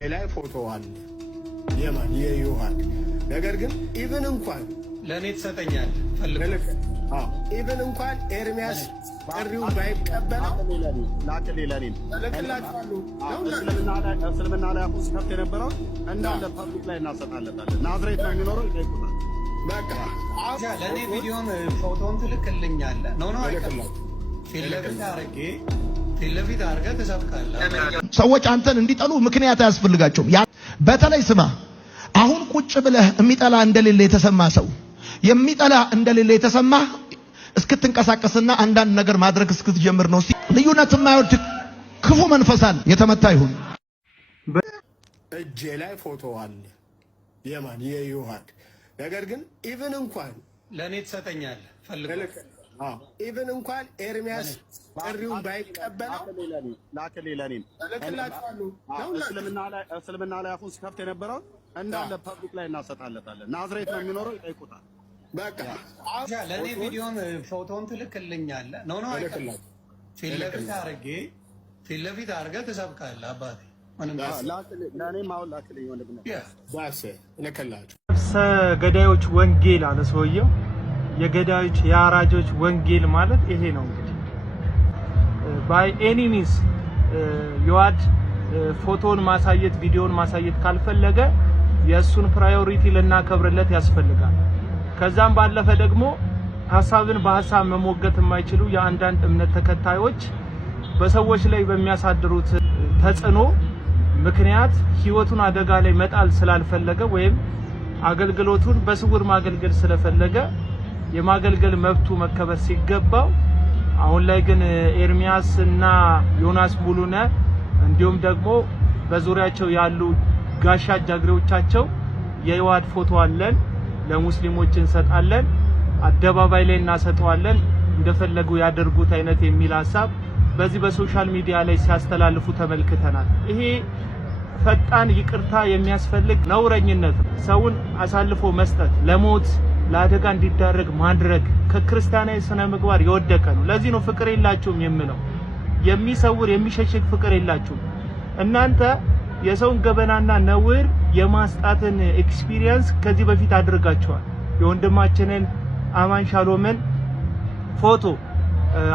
ላይ ፎቶ አለ የማን የዮሐን ነገር ግን ኢቭን እንኳን ለኔ ተሰጠኛል ፈልግ ኢቭን እንኳን ኤርሚያስ ጥሪውን ባይቀበለው ላከሌላኔ እስልምና ላይ አፉን ሲከፍት የነበረው እንዳለ ፐብሊክ ላይ እናሰጣለታለን። ናዝሬት ነው የሚኖረው ይጠይቁናል። በቃ ለኔ ቪዲዮን ፎቶን ትልክልኛለህ ነው ፊት ለፊት አድርገህ ትሰብካለህ። ሰዎች አንተን እንዲጠሉ ምክንያት አያስፈልጋቸውም። በተለይ ስማ፣ አሁን ቁጭ ብለህ የሚጠላ እንደሌለ የተሰማ ሰው የሚጠላ እንደሌለ የተሰማ እስክትንቀሳቀስና አንዳንድ ነገር ማድረግ እስክትጀምር ነው። ልዩነት የማይወድ ክፉ መንፈስ አለ። የተመታ ይሁን። እጄ ላይ ፎቶ አለ የማን የዮሐን ነገር ግን ኢቭን እንኳን ለኔ ተሰጠኛል ፈልግ ኢቭን እንኳን ኤርሚያስ ጥሪውን ባይቀበለው ላከሌላኔ እስልምና ላይ አፉን ሲከፍት የነበረው እንዳለ ፐብሊክ ላይ እናሰጣለታለን። ናዝሬት ነው የሚኖረው ይጠይቁታል። በቃ ለኔ ቪዲዮን ፎቶን ትልክልኛለህ ነው ፊት ለፊት አድርገህ ትሰብካለህ። አባቴ ለእኔም አሁን ላክልኝ ወንድም ነው እልክላችሁ። ነፍሰ ገዳዮች ወንጌል አለ ሰውየው። የገዳዮች የአራጆች ወንጌል ማለት ይሄ ነው። እንግዲህ ባይ ኤኒ ሚንስ ዮሐድ ፎቶን ማሳየት ቪዲዮን ማሳየት ካልፈለገ የእሱን ፕራዮሪቲ ልናከብርለት ያስፈልጋል። ከዛም ባለፈ ደግሞ ሐሳብን በሐሳብ መሞገት የማይችሉ የአንዳንድ እምነት ተከታዮች በሰዎች ላይ በሚያሳድሩት ተጽዕኖ ምክንያት ህይወቱን አደጋ ላይ መጣል ስላልፈለገ ወይም አገልግሎቱን በስውር ማገልገል ስለፈለገ የማገልገል መብቱ መከበር ሲገባው፣ አሁን ላይ ግን ኤርሚያስ እና ዮናስ ሙሉነህ እንዲሁም ደግሞ በዙሪያቸው ያሉ ጋሻ ጃግሬዎቻቸው የዮሐድ ፎቶ አለን ለሙስሊሞች እንሰጣለን፣ አደባባይ ላይ እናሰጠዋለን፣ እንደፈለጉ ያደርጉት አይነት የሚል ሐሳብ በዚህ በሶሻል ሚዲያ ላይ ሲያስተላልፉ ተመልክተናል። ይሄ ፈጣን ይቅርታ የሚያስፈልግ ነውረኝነት ነው። ሰውን አሳልፎ መስጠት፣ ለሞት ለአደጋ እንዲዳረግ ማድረግ ከክርስቲያናዊ ስነ ምግባር የወደቀ ነው። ለዚህ ነው ፍቅር የላችሁም የምለው። የሚሰውር የሚሸሽግ ፍቅር የላችሁም። እናንተ የሰውን ገበናና ነውር የማስጣትን ኤክስፒሪየንስ ከዚህ በፊት አድርጋችኋል። የወንድማችንን አማን ሻሎምን ፎቶ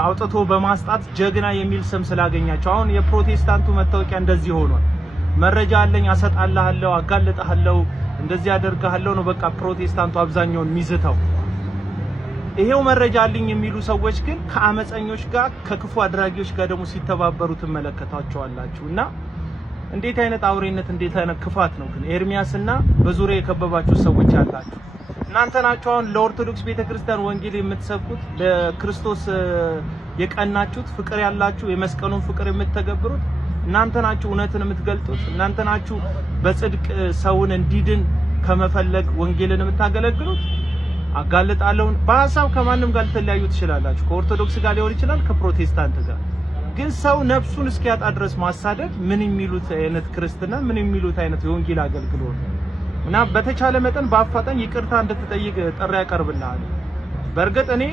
አውጥቶ በማስጣት ጀግና የሚል ስም ስላገኛቸው አሁን የፕሮቴስታንቱ መታወቂያ እንደዚህ ሆኗል። መረጃ አለኝ አሰጣልሃለሁ፣ አጋልጣለሁ፣ እንደዚህ አደርጋለሁ ነው በቃ ፕሮቴስታንቱ አብዛኛውን ሚዝተው። ይሄው መረጃ አለኝ የሚሉ ሰዎች ግን ከአመፀኞች ጋር ከክፉ አድራጊዎች ጋር ደግሞ ሲተባበሩ ትመለከታቸዋላችሁ። እና እንዴት አይነት አውሬነት እንዴት አይነት ክፋት ነው ግን ኤርሚያስና በዙሪያ የከበባችሁ ሰዎች ያላችሁ እናንተ ናችሁ። አሁን ለኦርቶዶክስ ቤተክርስቲያን ወንጌል የምትሰብኩት ለክርስቶስ የቀናችሁት ፍቅር ያላችሁ የመስቀሉን ፍቅር የምትተገብሩት እናንተ ናችሁ። እውነትን የምትገልጡት እናንተ ናችሁ። በጽድቅ ሰውን እንዲድን ከመፈለግ ወንጌልን የምታገለግሉት። አጋልጣለሁ በሐሳብ ከማንም ጋር ልትለያዩ ትችላላችሁ። ከኦርቶዶክስ ጋር ሊሆን ይችላል፣ ከፕሮቴስታንት ጋር ግን ሰው ነፍሱን እስኪያጣ ድረስ ማሳደድ ምን የሚሉት አይነት ክርስትና ምን የሚሉት አይነት የወንጌል አገልግሎት እና በተቻለ መጠን በአፋጣኝ ይቅርታ እንድትጠይቅ ጥሪ ያቀርብልሃል። በእርግጥ እኔ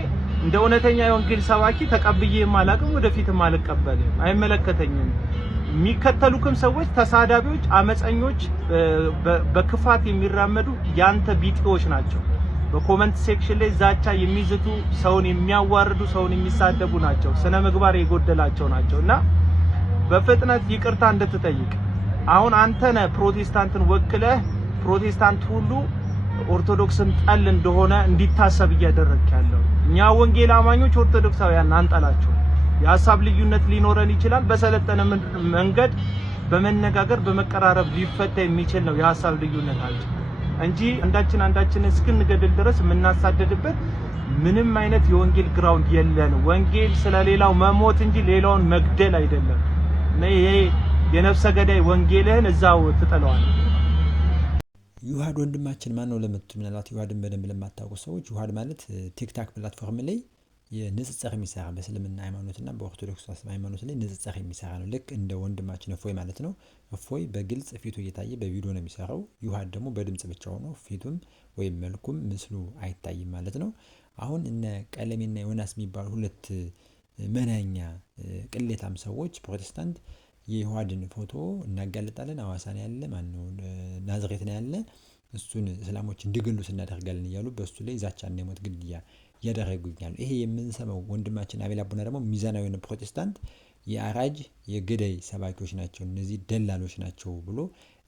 እንደ እውነተኛ የወንጌል ሰባኪ ተቀብዬ የማላቅም ወደፊትም አልቀበልም፣ አይመለከተኝም። የሚከተሉክም ሰዎች ተሳዳቢዎች፣ አመፀኞች፣ በክፋት የሚራመዱ ያንተ ቢጤዎች ናቸው። በኮሜንት ሴክሽን ላይ ዛቻ የሚዝቱ ሰውን የሚያዋርዱ ሰውን የሚሳደቡ ናቸው። ስነ ምግባር የጎደላቸው ናቸውና በፍጥነት ይቅርታ እንድትጠይቅ አሁን አንተ ነህ ፕሮቴስታንትን ወክለህ ፕሮቴስታንት ሁሉ ኦርቶዶክስን ጠል እንደሆነ እንዲታሰብ እያደረክ ያለው። እኛ ወንጌል አማኞች ኦርቶዶክሳውያን አንጠላቸው። የሐሳብ ልዩነት ሊኖረን ይችላል። በሰለጠነ መንገድ በመነጋገር በመቀራረብ ሊፈታ የሚችል ነው የሐሳብ ልዩነታችን እንጂ አንዳችን እስክንገድል ድረስ የምናሳደድበት ምንም አይነት የወንጌል ግራውንድ የለን። ወንጌል ስለሌላው መሞት እንጂ ሌላውን መግደል አይደለም። ይሄ የነፍሰ ገዳይ ወንጌልህን እዛው ትጠለዋለህ። ዮሐድ ወንድማችን ማን ነው ለምትሉ ምናልባት ዮሐድን በደንብ ለማታውቁ ሰዎች ዮሐድ ማለት ቲክታክ ፕላትፎርም ላይ የንጽጽር የሚሰራ በእስልምና ሃይማኖትና በኦርቶዶክስ ሃይማኖት ላይ ንጽጽር የሚሰራ ነው። ልክ እንደ ወንድማችን እፎይ ማለት ነው። እፎይ በግልጽ ፊቱ እየታየ በቪዲዮ ነው የሚሰራው። ዮሐድ ደግሞ በድምጽ ብቻ ሆኖ ፊቱም ወይም መልኩም ምስሉ አይታይም ማለት ነው። አሁን እነ ቀለሜና ዮናስ የሚባሉ ሁለት መናኛ ቅሌታም ሰዎች ፕሮቴስታንት የዮሐድን ፎቶ እናጋለጣለን። ሐዋሳ ነው ያለ ማነው ናዝሬት ነው ያለ እሱን እስላሞች እንዲገሉ እናደርጋለን እያሉ በሱ ላይ ዛቻ እንደሞት ግድያ ያደረጉ ይገኛሉ። ይሄ የምንሰማው ወንድማችን አቤል አቡና ደግሞ ሚዛናዊ የሆነ ፕሮቴስታንት የአራጅ የገዳይ ሰባኪዎች ናቸው እነዚህ ደላሎች ናቸው ብሎ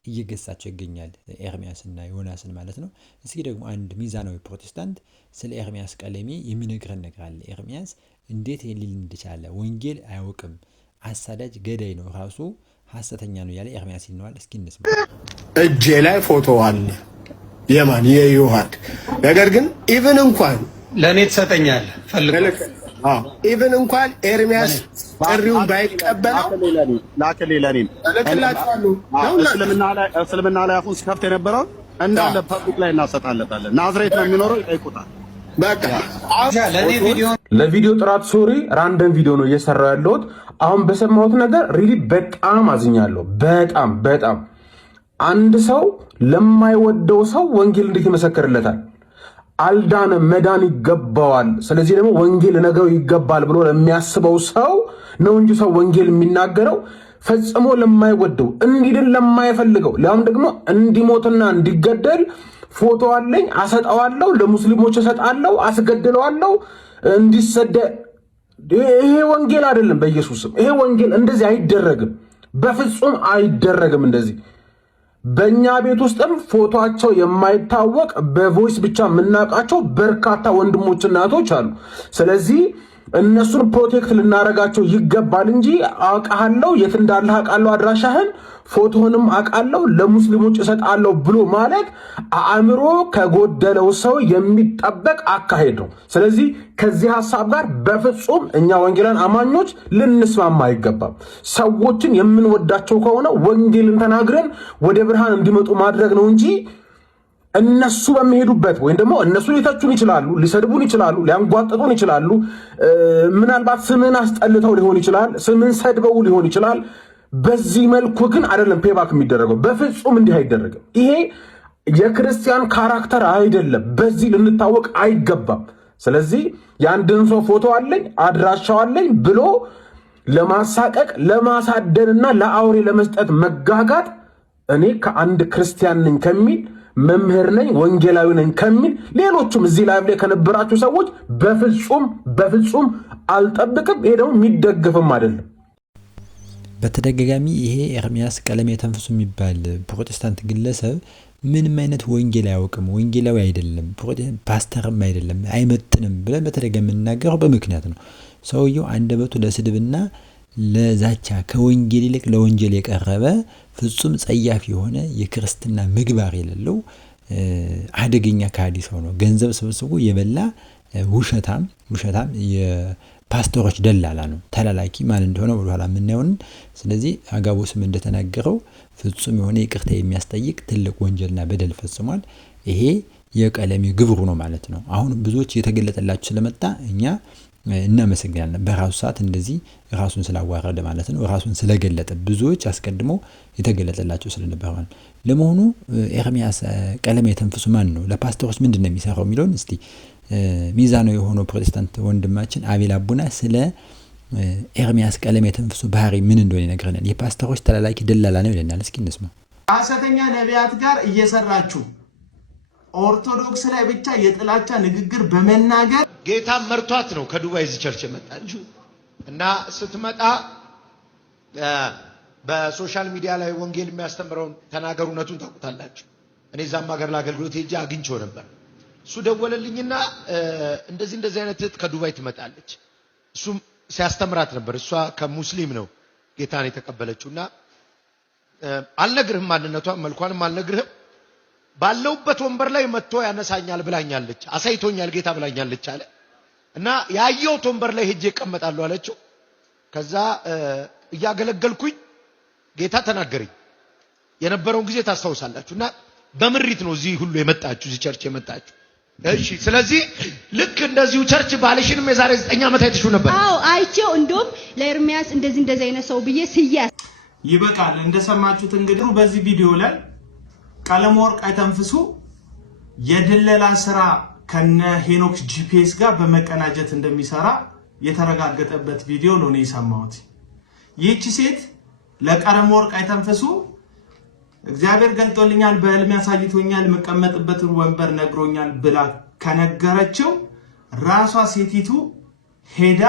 እየገሳቸው ይገኛል። ኤርሚያስና ዮናስን ማለት ነው። እስኪ ደግሞ አንድ ሚዛናዊ ፕሮቴስታንት ስለ ኤርሚያስ ቀለሜ የሚነግረን ነገር አለ። ኤርሚያስ እንዴት ሊል እንደቻለ ወንጌል አያውቅም፣ አሳዳጅ ገዳይ ነው፣ ራሱ ሐሰተኛ ነው ያለ ኤርሚያስ ይነዋል። እስኪ እንስማ። እጄ ላይ ፎቶ አለ የማን የዮሐድ ነገር ግን ኢቭን እንኳን ለኔ ተሰጠኛለህ ፈልግ ኢቭን እንኳን ኤርሚያስ ጥሪውን ባይቀበለው ላከሌላኔም እስልምና ላይ አፉን ሲከፍት የነበረው እንዳለ ፐብሊክ ላይ እናሰጣለታለን። ናዝሬት ነው የሚኖረው፣ ይጠይቁታል። በቃ ለቪዲዮ ጥራት ሶሪ ራንደም ቪዲዮ ነው እየሰራው ያለሁት። አሁን በሰማሁት ነገር ሪሊ በጣም አዝኛለሁ። በጣም አንድ ሰው ለማይወደው ሰው ወንጌል እንዴት ይመሰክርለታል? አልዳነ መዳን ይገባዋል፣ ስለዚህ ደግሞ ወንጌል ነገው ይገባል ብሎ ለሚያስበው ሰው ነው እንጂ ሰው ወንጌል የሚናገረው ፈጽሞ ለማይወደው እንዲድን ለማይፈልገው ለም ደግሞ እንዲሞትና እንዲገደል ፎቶ አለኝ አሰጣዋለሁ፣ ለሙስሊሞች እሰጣለሁ፣ አስገድለዋለሁ፣ እንዲሰደ ይሄ ወንጌል አይደለም። በኢየሱስም ይሄ ወንጌል እንደዚህ አይደረግም፣ በፍጹም አይደረግም እንደዚህ። በእኛ ቤት ውስጥም ፎቶአቸው የማይታወቅ በቮይስ ብቻ የምናውቃቸው በርካታ ወንድሞችና እህቶች አሉ። ስለዚህ እነሱን ፕሮቴክት ልናረጋቸው ይገባል እንጂ አውቃለሁ፣ የት እንዳለህ አውቃለሁ፣ አድራሻህን ፎቶንም አውቃለሁ፣ ለሙስሊሞች እሰጣለሁ ብሎ ማለት አእምሮ ከጎደለው ሰው የሚጠበቅ አካሄድ ነው። ስለዚህ ከዚህ ሐሳብ ጋር በፍጹም እኛ ወንጌላን አማኞች ልንስማማ አይገባም። ሰዎችን የምንወዳቸው ከሆነ ወንጌልን ተናግረን ወደ ብርሃን እንዲመጡ ማድረግ ነው እንጂ እነሱ በሚሄዱበት ወይም ደግሞ እነሱ ሊተቹን ይችላሉ፣ ሊሰድቡን ይችላሉ፣ ሊያንጓጥጡን ይችላሉ። ምናልባት ስምን አስጠልተው ሊሆን ይችላል፣ ስምን ሰድበው ሊሆን ይችላል። በዚህ መልኩ ግን አይደለም ፔባክ የሚደረገው። በፍጹም እንዲህ አይደረግም። ይሄ የክርስቲያን ካራክተር አይደለም። በዚህ ልንታወቅ አይገባም። ስለዚህ የአንድን ሰው ፎቶ አለኝ አድራሻው አለኝ ብሎ ለማሳቀቅ ለማሳደንና ለአውሬ ለመስጠት መጋጋጥ እኔ ከአንድ ክርስቲያን ነኝ ከሚል መምህር ነኝ ወንጌላዊ ነኝ ከሚል ሌሎችም እዚህ ላይ ከነበራችሁ ሰዎች በፍጹም አልጠብቅም። ይሄ ደግሞ የሚደገፍም አይደለም። በተደጋጋሚ ይሄ ኤርሚያስ ቀለሜ ተንፍሱ የሚባል ፕሮቴስታንት ግለሰብ ምንም አይነት ወንጌል አያውቅም፣ ወንጌላዊ አይደለም፣ ፓስተርም አይደለም፣ አይመጥንም ብለን በተደጋጋሚ የምናገረው በምክንያት ነው። ሰውየው አንደበቱ ለስድብና ለዛቻ ከወንጌል ይልቅ ለወንጀል የቀረበ ፍጹም ጸያፍ የሆነ የክርስትና ምግባር የሌለው አደገኛ ከሃዲ ሰው ነው። ገንዘብ ሰብስቦ የበላ ውሸታም የፓስተሮች ደላላ ነው። ተላላኪ ማን እንደሆነ ወደኋላ የምናየውን። ስለዚህ አጋቦስም እንደተናገረው ፍጹም የሆነ ይቅርታ የሚያስጠይቅ ትልቅ ወንጀልና በደል ፈጽሟል። ይሄ የቀለሜ ግብሩ ነው ማለት ነው። አሁን ብዙዎች እየተገለጠላችሁ ስለመጣ እኛ እናመሰግናለን። በራሱ ሰዓት እንደዚህ ራሱን ስላዋረደ ማለት ነው፣ ራሱን ስለገለጠ ብዙዎች አስቀድሞ የተገለጠላቸው ስለነበር ማለት። ለመሆኑ ኤርሚያስ ቀለሜ ተንፍሱ ማን ነው? ለፓስተሮች ምንድነው የሚሰራው የሚለውን እስቲ ሚዛናዊ የሆነው ፕሮቴስታንት ወንድማችን አቤል አቡና ስለ ኤርሚያስ ቀለሜ ተንፍሱ ባህሪ ምን እንደሆነ ይነግረናል። የፓስተሮች ተላላኪ ደላላ ነው ይለናል። እስኪ እንስማ። ሐሰተኛ ነቢያት ጋር እየሰራችሁ ኦርቶዶክስ ላይ ብቻ የጥላቻ ንግግር በመናገር ጌታ መርቷት ነው ከዱባይ እዚህ ቸርች የመጣችው እና ስትመጣ በሶሻል ሚዲያ ላይ ወንጌል የሚያስተምረውን ተናገሩ እውነቱን ታውቁታላችሁ። እኔ እዛም ሀገር ለአገልግሎት ሄጄ አግኝቼው ነበር። እሱ ደወለልኝና እንደዚህ አይነት እህት ከዱባይ ትመጣለች። እሱም ሲያስተምራት ነበር። እሷ ከሙስሊም ነው ጌታን የተቀበለችውና አልነግርህም፣ ማንነቷን መልኳንም አልነግርህም፣ ባለውበት ወንበር ላይ መጥቶ ያነሳኛል ብላኛለች፣ አሳይቶኛል ጌታ ብላኛለች አለ እና ያየሁት ወንበር ላይ ሄጄ እቀመጣለሁ አለችው። ከዛ እያገለገልኩኝ ጌታ ተናገረኝ። የነበረውን ጊዜ ታስታውሳላችሁ። እና በምሪት ነው እዚህ ሁሉ የመጣችሁ፣ እዚህ ቸርች የመጣችሁ። እሺ፣ ስለዚህ ልክ እንደዚሁ ቸርች ባልሽንም የዛሬ 9 ዓመት አይተሽው ነበር? አዎ አይቼው፣ እንደውም ለኤርሚያስ እንደዚህ አይነት ሰው ብዬ ስያስ ይበቃል። እንደሰማችሁት እንግዲህ በዚህ ቪዲዮ ላይ ቀለመወርቅ አይተንፍሱ የድለላ ስራ ከነ ሄኖክ ጂፒኤስ ጋር በመቀናጀት እንደሚሰራ የተረጋገጠበት ቪዲዮ ነው የሰማሁት። ይህቺ ሴት ለቀለም ወርቅ አይተንፍሱ እግዚአብሔር ገልጦልኛል፣ በህልም ያሳይቶኛል፣ መቀመጥበትን ወንበር ነግሮኛል ብላ ከነገረችው ራሷ ሴቲቱ ሄዳ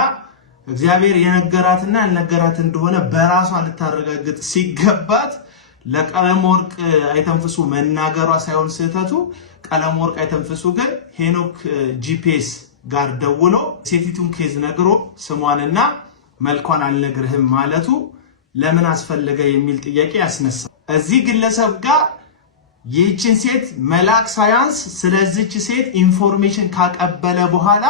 እግዚአብሔር የነገራትና ያልነገራት እንደሆነ በራሷ ልታረጋግጥ ሲገባት ለቀለም ወርቅ አይተንፍሱ መናገሯ ሳይሆን ስህተቱ ቀለም ወርቅ አይተንፍሱ ግን ሄኖክ ጂፒኤስ ጋር ደውሎ ሴቲቱን ኬዝ ነግሮ ስሟንና መልኳን አልነግርህም ማለቱ ለምን አስፈለገ የሚል ጥያቄ ያስነሳ። እዚህ ግለሰብ ጋር ይህችን ሴት መልአክ ሳያንስ ስለዚህች ሴት ኢንፎርሜሽን ካቀበለ በኋላ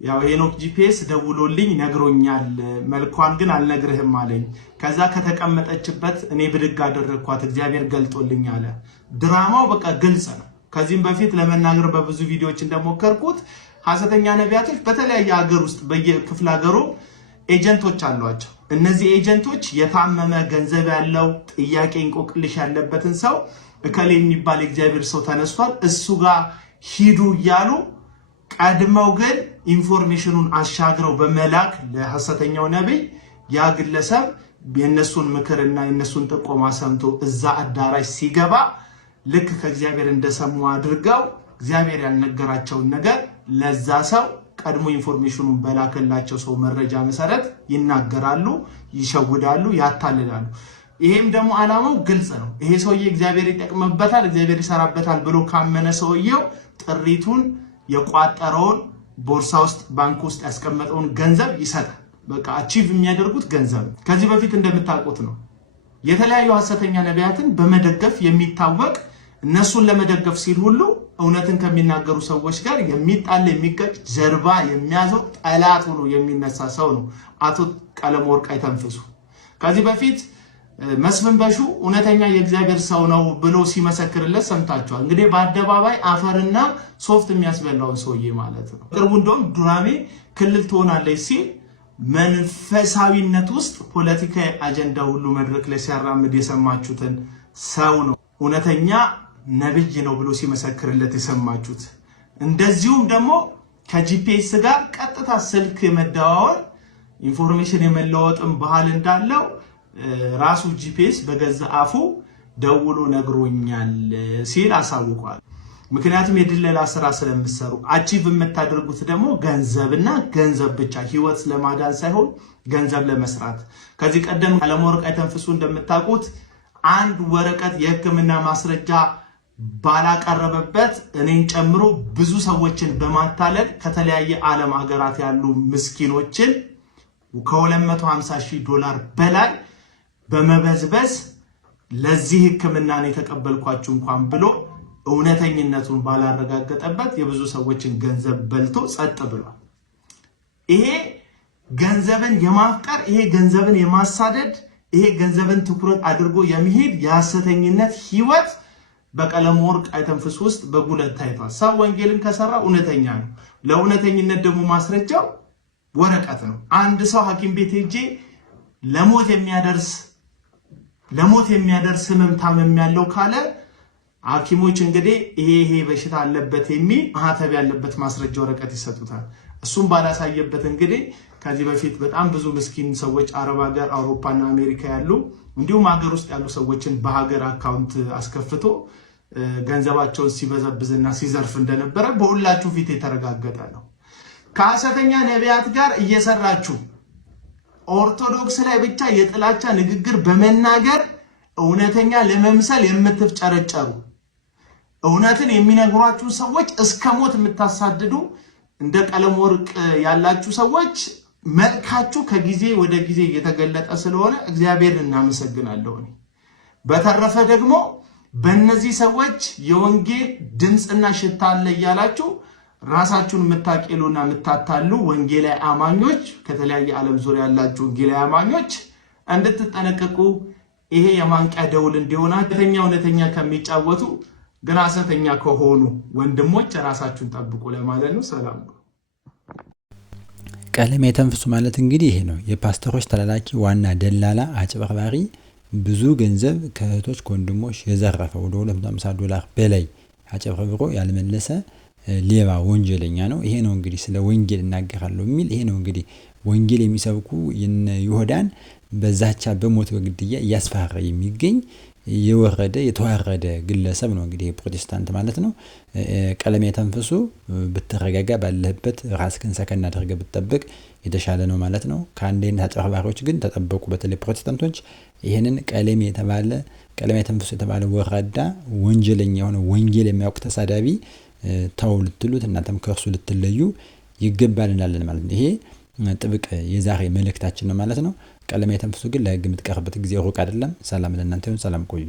ያው ሄኖክ ጂፒኤስ ደውሎልኝ ነግሮኛል፣ መልኳን ግን አልነግርህም አለኝ። ከዛ ከተቀመጠችበት እኔ ብድግ አደረኳት፣ እግዚአብሔር ገልጦልኝ አለ። ድራማው በቃ ግልጽ ነው። ከዚህም በፊት ለመናገር በብዙ ቪዲዮዎች እንደሞከርኩት ሐሰተኛ ነቢያቶች በተለያየ ሀገር ውስጥ በየክፍለ ሀገሩ ኤጀንቶች አሏቸው። እነዚህ ኤጀንቶች የታመመ ገንዘብ ያለው ጥያቄ እንቆቅልሽ ያለበትን ሰው እከሌ የሚባል የእግዚአብሔር ሰው ተነስቷል እሱ ጋር ሂዱ እያሉ ቀድመው ግን ኢንፎርሜሽኑን አሻግረው በመላክ ለሐሰተኛው ነብይ ያ ግለሰብ የነሱን ምክርና የነሱን ጥቆማ ሰምቶ እዛ አዳራሽ ሲገባ ልክ ከእግዚአብሔር እንደሰሙ አድርገው እግዚአብሔር ያልነገራቸውን ነገር ለዛ ሰው ቀድሞ ኢንፎርሜሽኑን በላከላቸው ሰው መረጃ መሰረት ይናገራሉ፣ ይሸውዳሉ፣ ያታልላሉ። ይሄም ደግሞ ዓላማው ግልጽ ነው። ይሄ ሰውዬ እግዚአብሔር ይጠቅምበታል፣ እግዚአብሔር ይሰራበታል ብሎ ካመነ ሰውየው ጥሪቱን የቋጠረውን ቦርሳ ውስጥ ባንክ ውስጥ ያስቀመጠውን ገንዘብ ይሰጣል። በቃ አቺቭ የሚያደርጉት ገንዘብ ከዚህ በፊት እንደምታውቁት ነው። የተለያዩ ሐሰተኛ ነቢያትን በመደገፍ የሚታወቅ እነሱን ለመደገፍ ሲል ሁሉ እውነትን ከሚናገሩ ሰዎች ጋር የሚጣል የሚገጭ ጀርባ የሚያዘው ጠላት ሆኖ የሚነሳ ሰው ነው አቶ ቀለም ወርቅ አይተንፍሱ። ከዚህ በፊት መስፍን በሹ እውነተኛ የእግዚአብሔር ሰው ነው ብሎ ሲመሰክርለት ሰምታችኋል። እንግዲህ በአደባባይ አፈርና ሶፍት የሚያስበላውን ሰውዬ ማለት ነው። ቅርቡ እንደውም ዱራሜ ክልል ትሆናለች ሲል መንፈሳዊነት ውስጥ ፖለቲካዊ አጀንዳ ሁሉ መድረክ ላይ ሲያራምድ የሰማችሁትን ሰው ነው እውነተኛ ነብይ ነው ብሎ ሲመሰክርለት የሰማችሁት። እንደዚሁም ደግሞ ከጂፒኤስ ጋር ቀጥታ ስልክ የመደዋወል ኢንፎርሜሽን የመለዋወጥን ባህል እንዳለው ራሱ ጂፒኤስ በገዛ አፉ ደውሎ ነግሮኛል ሲል አሳውቋል። ምክንያቱም የድለላ ስራ ስለምትሰሩ አቺቭ የምታደርጉት ደግሞ ገንዘብና ገንዘብ ብቻ፣ ህይወት ለማዳን ሳይሆን ገንዘብ ለመስራት። ከዚህ ቀደም ቀለም ወርቅ አይተንፍሱ እንደምታውቁት አንድ ወረቀት የሕክምና ማስረጃ ባላቀረበበት እኔን ጨምሮ ብዙ ሰዎችን በማታለል ከተለያየ ዓለም ሀገራት ያሉ ምስኪኖችን $250,000 በላይ በመበዝበዝ ለዚህ ሕክምና ነው የተቀበልኳችሁ እንኳን ብሎ እውነተኝነቱን ባላረጋገጠበት የብዙ ሰዎችን ገንዘብ በልቶ ጸጥ ብሏል። ይሄ ገንዘብን የማፍቀር፣ ይሄ ገንዘብን የማሳደድ፣ ይሄ ገንዘብን ትኩረት አድርጎ የሚሄድ የሐሰተኝነት ህይወት በቀለም ወርቅ አይተንፍሱ ውስጥ በጉልህ ታይቷል። ሰው ወንጌልን ከሰራ እውነተኛ ነው። ለእውነተኝነት ደግሞ ማስረጃው ወረቀት ነው። አንድ ሰው ሐኪም ቤት ሄጄ ለሞት የሚያደርስ ህመም ታመም ያለው ካለ ሐኪሞች እንግዲህ ይሄ በሽታ አለበት የሚል ማህተብ ያለበት ማስረጃ ወረቀት ይሰጡታል። እሱም ባላሳየበት እንግዲህ ከዚህ በፊት በጣም ብዙ ምስኪን ሰዎች አረብ ሀገር፣ አውሮፓና አሜሪካ ያሉ እንዲሁም ሀገር ውስጥ ያሉ ሰዎችን በሀገር አካውንት አስከፍቶ ገንዘባቸውን ሲበዘብዝና ሲዘርፍ እንደነበረ በሁላችሁ ፊት የተረጋገጠ ነው። ከሐሰተኛ ነቢያት ጋር እየሰራችሁ ኦርቶዶክስ ላይ ብቻ የጥላቻ ንግግር በመናገር እውነተኛ ለመምሰል የምትፍጨረጨሩ እውነትን የሚነግሯችሁ ሰዎች እስከ ሞት የምታሳድዱ እንደ ቀለም ወርቅ ያላችሁ ሰዎች መልካችሁ ከጊዜ ወደ ጊዜ እየተገለጠ ስለሆነ እግዚአብሔር እናመሰግናለን። በተረፈ ደግሞ በእነዚህ ሰዎች የወንጌል ድምጽና ሽታ አለ እያላችሁ ራሳችሁን የምታቄሉና የምታታሉ ወንጌላዊ አማኞች፣ ከተለያየ ዓለም ዙሪያ ያላችሁ ወንጌላዊ አማኞች እንድትጠነቀቁ ይሄ የማንቂያ ደውል እንዲሆና እውነተኛ ከሚጫወቱ ግን ሐሰተኛ ከሆኑ ወንድሞች ራሳችሁን ጠብቁ ለማለት ነው። ሰላም ነው። ቀለም አይተንፍሱ ማለት እንግዲህ ይሄ ነው። የፓስተሮች ተላላኪ፣ ዋና ደላላ፣ አጭበርባሪ፣ ብዙ ገንዘብ ከእህቶች ከወንድሞች የዘረፈ ወደ $250 በላይ አጭበርብሮ ያልመለሰ ሌባ ወንጀለኛ ነው። ይሄ ነው እንግዲህ ስለ ወንጌል እናገራለሁ የሚል ይሄ ነው እንግዲህ ወንጌል የሚሰብኩ ይሁዳን በዛቻ በሞት በግድያ እያስፈራራ የሚገኝ የወረደ የተዋረደ ግለሰብ ነው እንግዲህ ፕሮቴስታንት ማለት ነው። ቀለም የተንፈሱ ብትረጋጋ ባለህበት ራስህን ሰከን አድርገህ ብትጠብቅ የተሻለ ነው ማለት ነው። ከአንድ አይነት አጭበርባሪዎች ግን ተጠበቁ። በተለይ ፕሮቴስታንቶች ይሄንን ቀለም የተንፈሱ የተባለ ወራዳ ወንጀለኛ የሆነ ወንጌል የሚያውቅ ተሳዳቢ ተው ልትሉት እናንተም ከእርሱ ልትለዩ ይገባል እንላለን ማለት ነው። ይሄ ጥብቅ የዛሬ መልእክታችን ነው ማለት ነው። ቀለም የተንፈሱ ግን ለህግ የምትቀርበት ጊዜ ሩቅ አይደለም። ሰላም ለእናንተ ይሁን። ሰላም ቆዩ።